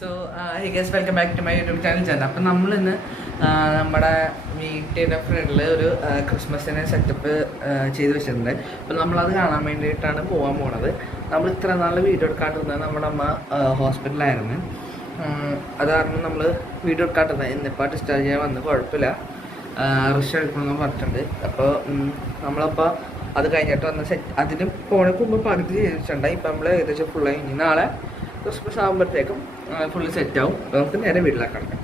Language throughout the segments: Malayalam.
So hey guys, welcome back to my YouTube channel channel. അപ്പം നമ്മളിന്ന് നമ്മുടെ വീട്ടിൻ്റെ ഫ്രണ്ടിൽ ഒരു ക്രിസ്മസിന് സെറ്റപ്പ് ചെയ്ത് വെച്ചിട്ടുണ്ട്. അപ്പം നമ്മളത് കാണാൻ വേണ്ടിയിട്ടാണ് പോകാൻ പോണത്. നമ്മൾ ഇത്ര നാൾ വീഡിയോ എടുക്കാണ്ടിരുന്നത് നമ്മുടെ അമ്മ ഹോസ്പിറ്റലായിരുന്നു. അത് കാരണം നമ്മൾ വീഡിയോ എടുക്കാണ്ടിരുന്നത്. ഇന്നിപ്പോൾ ഡിസ്ചാർജ് ചെയ്യാൻ വന്ന് കുഴപ്പമില്ല, റിസ്റ്റ് എടുക്കണമെന്ന് പറഞ്ഞിട്ടുണ്ട്. അപ്പോൾ നമ്മളപ്പോൾ അത് കഴിഞ്ഞിട്ട് വന്ന് അതിന് പോണക്ക് മുമ്പ് പകുതി ചെയ്തിട്ടുണ്ടായി. ഇപ്പം നമ്മൾ ഏകദേശം ഫുള്ളായി. ഇനി നാളെ ക്രിസ്മസ് ആകുമ്പോഴത്തേക്കും ഫുള്ള് സെറ്റാവും. അപ്പോൾ നമുക്ക് നേരെ വീട്ടിലേക്ക് കിടക്കാം.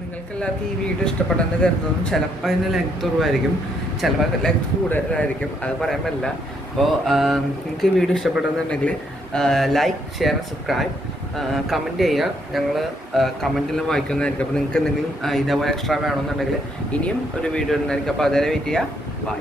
നിങ്ങൾക്ക് എല്ലാവർക്കും ഈ വീഡിയോ ഇഷ്ടപ്പെട്ടെന്ന് കരുതുന്നതും ചിലപ്പോൾ അതിന് ലെങ്ത് കുറവായിരിക്കും, ചിലപ്പോൾ ലെങ്ത് കൂടുതലായിരിക്കും, അത് പറയാൻ പറ്റില്ല. അപ്പോൾ നിങ്ങൾക്ക് ഈ വീഡിയോ ഇഷ്ടപ്പെട്ടെന്നുണ്ടെങ്കിൽ ലൈക്ക്, ഷെയർ, സബ്സ്ക്രൈബ്. കമൻറ്റ് ചെയ്യുക. ഞങ്ങൾ കമൻറ്റെല്ലാം വായിക്കുന്നതായിരിക്കും. അപ്പോൾ നിങ്ങൾക്ക് എന്തെങ്കിലും ഇതേപോലെ എക്സ്ട്രാ വേണമെന്നുണ്ടെങ്കിൽ ഇനിയും ഒരു വീഡിയോ ഉണ്ടായിരിക്കും. അപ്പോൾ അതുവരെ വെയിറ്റ് ചെയ്യുക. ബൈ.